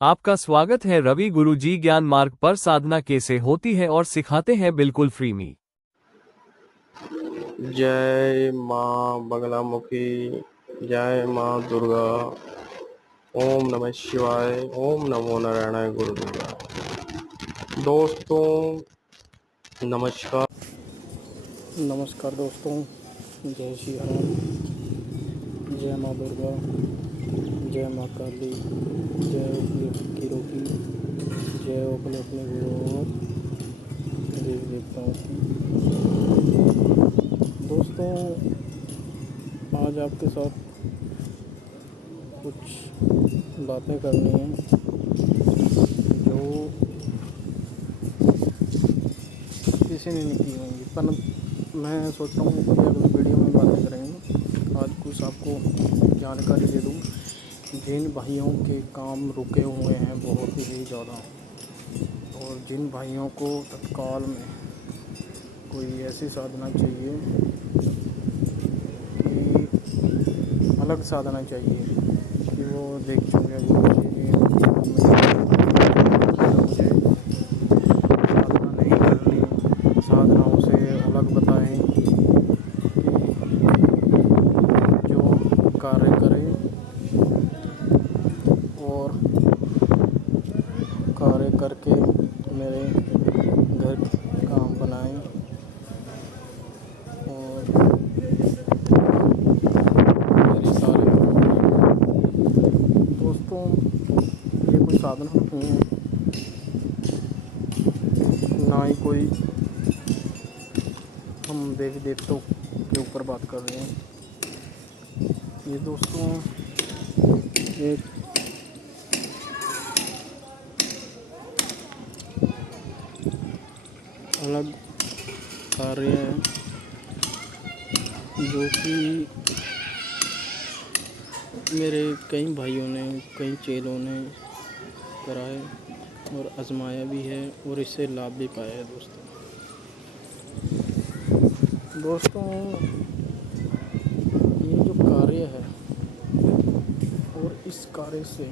आपका स्वागत है रवि गुरुजी। ज्ञान मार्ग पर साधना कैसे होती है और सिखाते हैं बिल्कुल फ्री में। जय माँ बगलामुखी, जय माँ दुर्गा। ओम नमः शिवाय, ओम नमो नारायणाय गुरुदेव। दोस्तों नमस्कार। नमस्कार दोस्तों, जय श्री राम, जय माँ दुर्गा, जय माँ काली, जय उपले फकीरों की, जय अपने अपने गुरुओं और देवी देवताओं की। दोस्तों, आज आपके साथ कुछ बातें करनी हैं जो किसी ने नहीं की होंगी, पर मैं सोच रहा हूँ कि अगली वीडियो में बातें करेंगे। आज कुछ आपको जानकारी दे दूँ जिन भाइयों के काम रुके हुए हैं बहुत ही ज़्यादा, और जिन भाइयों को तत्काल में कोई ऐसी साधना चाहिए कि अलग साधना चाहिए कि वो देख चुके मुझे साधना नहीं करनी, साधनाओं से अलग बताएं कि जो कार्य करें और कार्य करके मेरे घर काम बनाएं और मेरे सारे। दोस्तों, ये कोई साधना नहीं है, ना ही कोई हम देवी देवताओं के ऊपर बात कर रहे हैं। ये दोस्तों एक अलग कार्य है जो कि मेरे कई भाइयों ने, कई चेलों ने कराए और आजमाया भी है और इससे लाभ भी पाया है। दोस्तों, ये जो कार्य है और इस कार्य से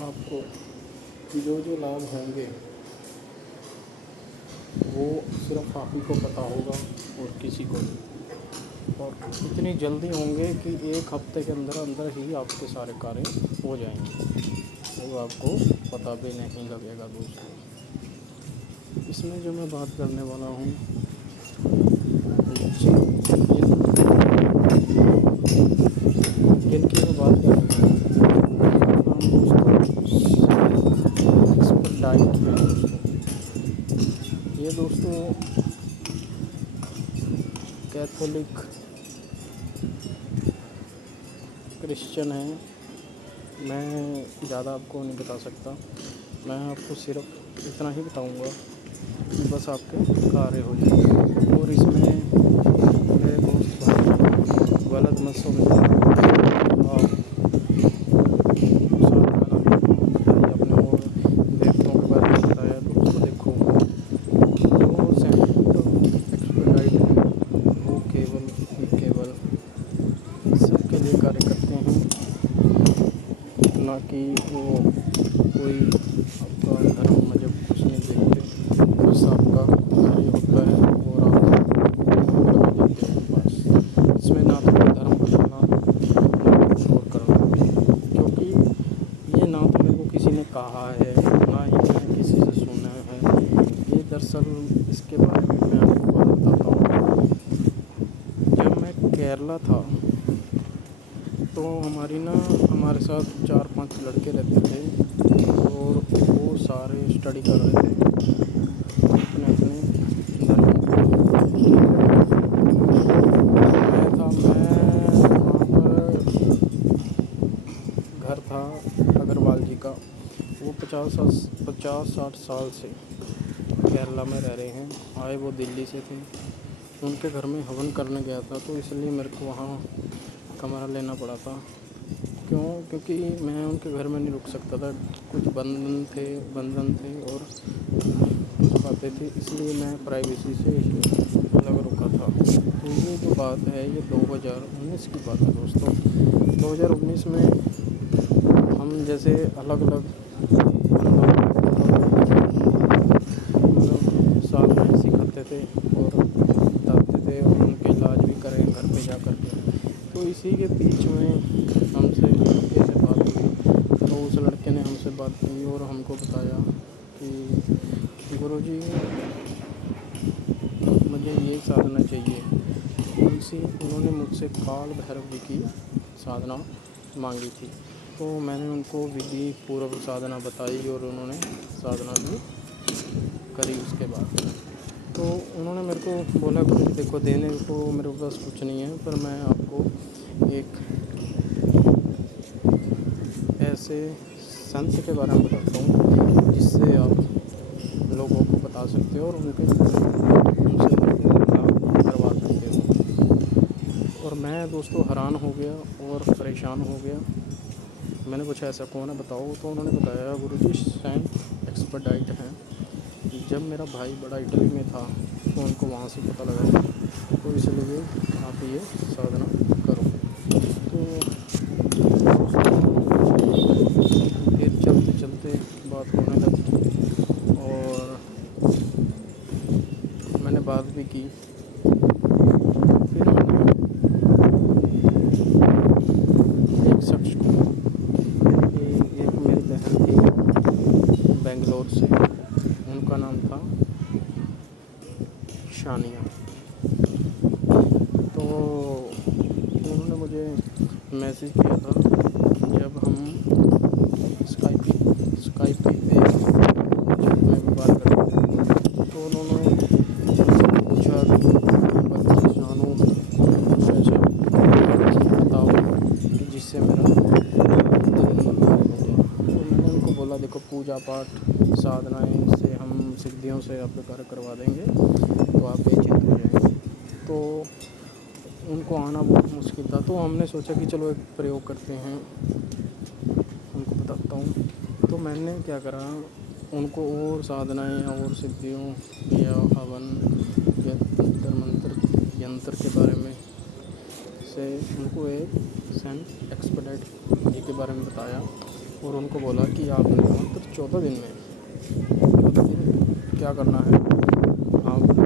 आपको जो जो लाभ होंगे वो सिर्फ आप ही को पता होगा और किसी को नहीं, और इतनी जल्दी होंगे कि एक हफ्ते के अंदर अंदर ही आपके सारे कार्य हो जाएंगे, वो आपको पता भी नहीं लगेगा। दोस्तों, इसमें जो मैं बात करने वाला हूँ, जिनकी मैं बात कर रहा हूँ डाइट है दोस्तों। ये दोस्तों कैथोलिक क्रिश्चियन है। मैं ज़्यादा आपको नहीं बता सकता, मैं आपको सिर्फ इतना ही बताऊंगा कि बस आपके कार्य हो जाए। और इसमें मेरे दोस्त भाई गलत मत समझना, आप अपने और देवताओं के बारे में बताया तो उसको देखो, जो सेंट एक्सपर्टाइट है वो केवल सबके लिए कार्य करते हैं, ना कि वो कोई आपका धर्म मजहब कुछ नहीं देखते। बस आपका कार्य होता है और आप देते हैं बस। इसमें ना तो कोई धर्म बताना, ना कुछ और करना, क्योंकि ये ना तो मेरे को किसी ने कहा है, ना ही मैंने किसी से सुना है। ये दरअसल इसके बारे में मैं आपको बात बताता हूँ। जब मैं केरला था तो हमारे साथ 4-5 लड़के रहते थे और वो सारे स्टडी कर रहे थे अपने अपने धर्म को। मैं घर था अग्रवाल जी का। वो 50-60 साल से केरला में रह रहे हैं। आए वो दिल्ली से थे। उनके घर में हवन करने गया था, तो इसलिए मेरे को वहाँ कमरा लेना पड़ा था। क्योंकि मैं उनके घर में नहीं रुक सकता था, कुछ बंधन थे और कुछ बातें थी, इसलिए मैं प्राइवेसी से अलग रुका था। तो ये जो बात है ये 2019 की बात है दोस्तों। 2019 में हम जैसे अलग अलग मतलब साधनाएँ सिखाते थे और बताते थे और उनके इलाज भी करें घर पे जा कर के। तो इसी के बीच में हमसे लड़के से बात हुई, तो उस लड़के ने हमसे बात की और हमको बताया कि गुरुजी मुझे ये साधना चाहिए। उन्होंने मुझसे काल भैरव जी की साधना मांगी थी। तो मैंने उनको विधि पूर्व साधना बताई और उन्होंने साधना भी करी उसके बाद। तो उन्होंने मेरे को बोला गुरुजी देखो देने को मेरे पास कुछ नहीं है, पर मैं आपको एक ऐसे संत के बारे में बताता हूँ जिससे आप लोगों को बता सकते हो और उनसे करवा सकते हो। और मैं दोस्तों हैरान हो गया और परेशान हो गया। मैंने पूछा ऐसा कौन है बताओ, तो उन्होंने बताया गुरुजी सेंट एक्सपर्टाइट हैं। जब मेरा भाई बड़ा इटली में था तो उनको वहाँ से पता लगा था, तो इसलिए आप ये साधना करो। तो फिर चलते चलते बात होने लगी और मैंने बात भी की। फिर मैंने एक शख्स को, एक मेरी बहन थी बेंगलोर से, उनका नाम था शानिया। तो उन्होंने मुझे मैसेज किया था जब हम स्काइप पे जब मैं भी बात करता था। तो उन्होंने मुझसे पूछा कि जानू ऐसा बताओ कि जिससे मेरा दिल कार्य हो जाए। तो मैंने उनको बोला देखो पूजा पाठ साधनाएँ से हम सिद्धियों से आपके कार्य करवा देंगे, तो आप बेचिंत हो जाएंगे। तो उनको आना बहुत मुश्किल था, तो हमने सोचा कि चलो एक प्रयोग करते हैं, उनको बताता हूँ। तो मैंने क्या करा, उनको और साधनाएँ और सिद्धियों या हवन या तंत्र मंत्र यंत्र के बारे में से उनको एक सेंट एक्सपर्टाइट जी के बारे में बताया और उनको बोला कि आपने मात्र 14 दिन क्या करना है। आपने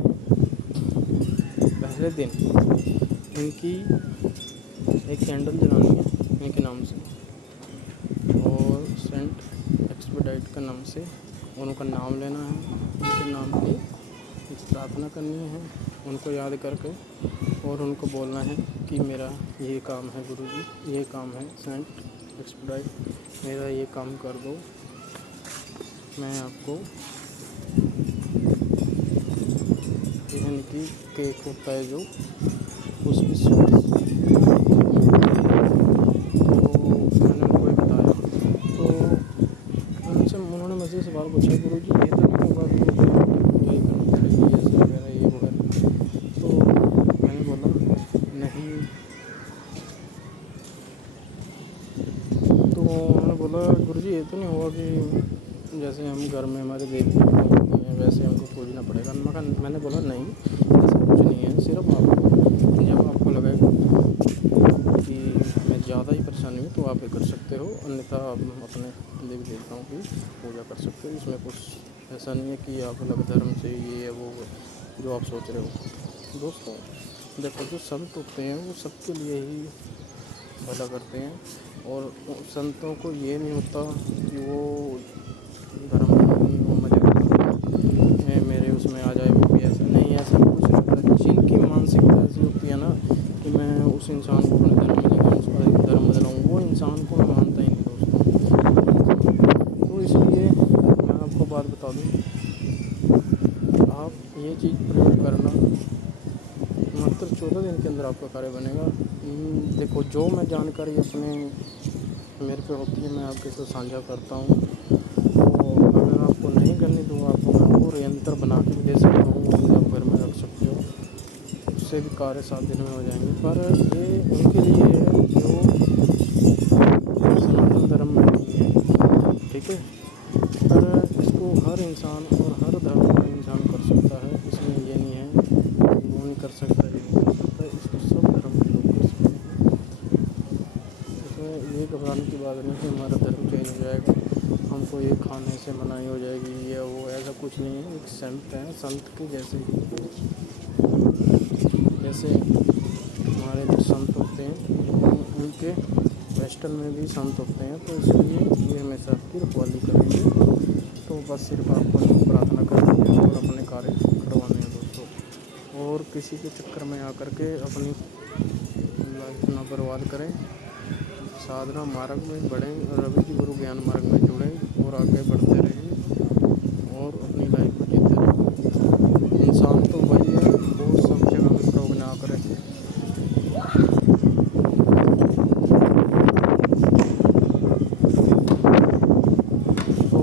पहले दिन इनकी एक कैंडल जलानी है इनके नाम से और सेंट एक्सपर्टाइट का नाम से उनका नाम लेना है, उनके नाम की एक प्रार्थना करनी है उनको याद करके, और उनको बोलना है कि मेरा ये काम है गुरुजी, ये काम है सेंट एक्सपर्टाइट, मेरा ये काम कर दो। मैं आपको यानी कि केक होता है जो उस विश्वास, तो मैंने उनको ये बताया। तो उन्होंने मुझसे सवाल पूछा गुरुजी ये तो नहीं होगा कि मुझे पूजा ही करनी पड़ेगी ऐसे वगैरह ये वगैरह। तो मैंने बोला नहीं। तो उन्होंने बोला गुरुजी ये तो नहीं होगा कि जैसे हम घर में हमारे देवी देवता होते हैं वैसे हमको पूजना पड़ेगा। मैंने बोला नहीं ऐसा कुछ नहीं है, सिर्फ आपको जब आपको लगे कि मैं ज़्यादा ही परेशानी हूँ तो आप ये कर सकते हो, अन्यथा आप अपने देवी देवताओं की पूजा कर सकते हो। इसमें कुछ ऐसा नहीं है कि आप अलग धर्म से ये है वो जो आप सोच रहे हो। दोस्तों देखो जो संत होते हैं वो सबके लिए ही भला करते हैं और संतों को ये नहीं होता कि वो धर्म वो मजे मेरे उसमें आ जाए, वो भी ऐसा नहीं, ऐसा कुछ नहीं होता। जिनकी मानसिकता ऐसी होती है ना कि मैं उस इंसान को अपने धर्म में लेकर उसका धर्म बदलाऊँ, वो इंसान को मैं मानता ही नहीं दोस्तों। तो इसलिए मैं आपको बात बता दूँ, आप ये चीज़ प्रयोग करना, मात्र 14 दिन के अंदर आपका कार्य बनेगा। देखो जो मैं जानकारी अपने मेरे पे होती है मैं आपके साथ साझा करता हूँ। तो अगर आपको नहीं करनी तो आपको मैं और यंत्र बना के भी दे सकता हूँ, वो भी आप घर में रख सकते हो, उससे भी कार्य 7 दिन में हो जाएंगे। पर ये उनके लिए है जो सनातन धर्म में नहीं है, ठीक है। पर इसको हर इंसान और हर धर्म का इंसान कर सकता है, इसमें ये नहीं है वो नहीं कर सकता ये नहीं कर सकता, इसको सब धर्म के लोग कर सकते हैं। इसमें ये घबराने की बात नहीं कि हमारा धर्म चेंज हो जाएगा, हमको ये खाने से मनाही हो जाएगी ये वो, ऐसा कुछ नहीं है। एक संत है, संत के जैसे जैसे हमारे जो संत होते हैं उनके वेस्टर्न में भी संत होते हैं, तो इसलिए ये हमेशा आपकी रखवाली करेंगे। तो बस सिर्फ आपको प्रार्थना करनी है और अपने कार्य करवाने हैं दोस्तों, और किसी के चक्कर में आकर के अपनी लाइफ ना बर्बाद करें। साधना मार्ग में बढ़ें, रवि जी गुरु ज्ञान मार्ग में जुड़ें और आगे बढ़ते रहें और अपनी लाइफ को जीते रहें। इंसान तो वही है, वो सब जगह में प्रयोग ना करें। तो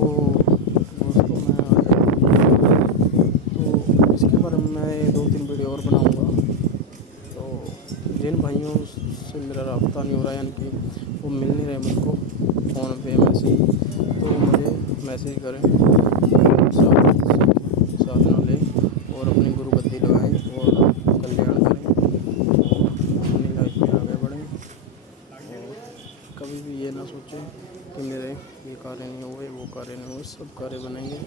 दोस्तों मैं तो इसके बारे में मैं 2-3 वीडियो और बनाऊंगा। तो जिन भाइयों से मेरा राब्ता नहीं हो रहा, यानी कि वो मिल नहीं रहे मुझको फ़ोन पे मैसेज, तो मुझे मैसेज करें, साधना लें और अपनी गुरु गद्दी लगाएं और कल्याण करें और अपनी लाइफ में आगे बढ़ें। और कभी भी ये ना सोचें कि मेरे ये कार्य नहीं हुए, वो कार्य नहीं हुए, सब कार्य बनेंगे।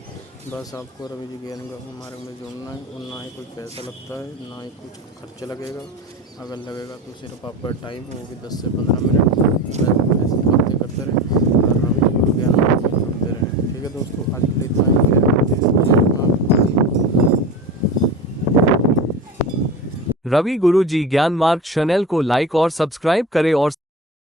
बस आपको रवि जी ज्ञान मार्ग में जुड़ना है और ना ही कोई पैसा लगता है, ना ही कुछ खर्च लगेगा। अगर लगेगा तो सिर्फ आपका टाइम, वो भी 10 से 15 मिनट ऐसी बातें करते रहें और रवि जी गुरु ज्ञान मार्ग में जुड़ते रहें। ठीक है दोस्तों, आज के लिए इतना ही है। रवि गुरु जी ज्ञान मार्ग चैनल को लाइक और सब्सक्राइब करें और